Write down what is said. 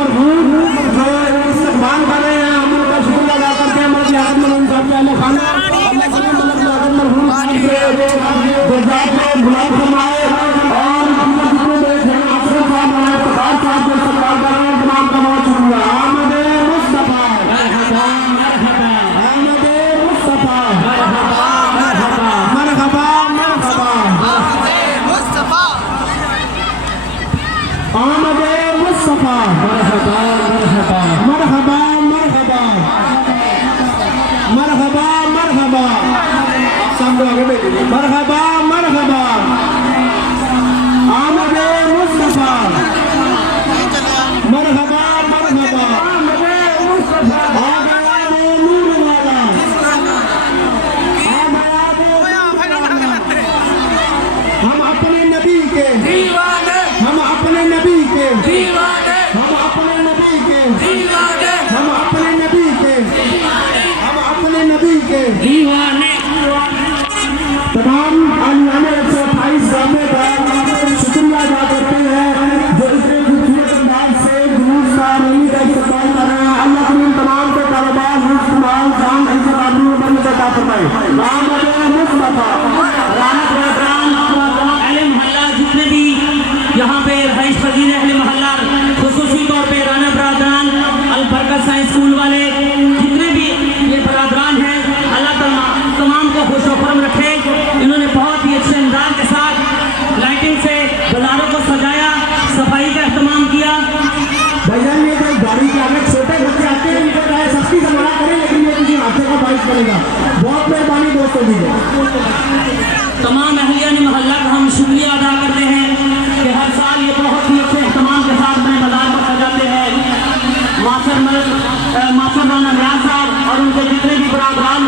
مرحوم جو استقبال کر رہے ہیں، ہم ان کا شکریہ ادا کرتے ہیں۔ مرحوم یاد ملون صاحب کے اہل خانہ اللہ تعالیٰ مرحوم صاحب کے جزات کو بلند فرمائے، اور جتنے میرے جن افسر صاحب ہیں، افتخار صاحب کے استقبال کر رہے ہیں، تمام کا بہت شکریہ۔ آمد مصطفیٰ، مرحبا مرحبا، آمد مصطفیٰ، مرحبا مرحبا، مرحبا مرحبا، آمد مصطفیٰ، مرحبا مرحبا، مرحبا مرحبا، مرحبا مرحبا، سامنے آگے بیٹھیں، مرحبا مرحبا، آمد مصطفیٰ، مرحبا مرحبا، آمد مصطفیٰ، آمد نور والا، ہم اپنے نبی کے دیوانے، ہم اپنے نبی کے دیوانے، ہم اپنے نبی کے دیوانے، ہم اپنے نبی کے دیوانے، ہم اپنے نبی کے دیوانے۔ تمام عالیان 128 جامع کا شکریہ ادا کرتے ہیں جو اتنے خوبصورت انداز سے دروس کا ریلی کا استقبال کر رہے ہیں۔ اللہ کریم تمام کے کاروبار رزق مال جان عزت آبرو و برکت عطا فرمائے۔ آمد مصطفیٰ، رحمت رحمان اہل محلہ جتنے بھی یہاں پہ رہائش پذیر اہل محلہ، خصوصی طور پہ رانا برادران، البرکت سائنس اسکول والے، جتنے بھی یہ برادران ہیں، اللہ تمام کو خوش و خرم رکھے۔ انہوں نے بہت ہی اچھے انداز کے ساتھ لائٹنگ سے بازاروں کو سجایا، صفائی کا اہتمام کیا۔ بھائی جان یہ کوئی گاڑی کے آگے چھوٹے بچے آتے ہیں، ان کو چاہے سختی سے منع کریں، لیکن یہ کسی حادثے کا باعث بنے گا۔ بہت مہربانی دوستوں دیجیے۔ تمام اہلیان محلہ کا ہم شکریہ ادا کرتے ہیں کہ ہر سال یہ بہت ہی اچھے اہتمام کے ساتھ میں بازار کو سجاتے ہیں۔ ماسٹر رانا ریاض صاحب اور ان کے جتنے بھی برادران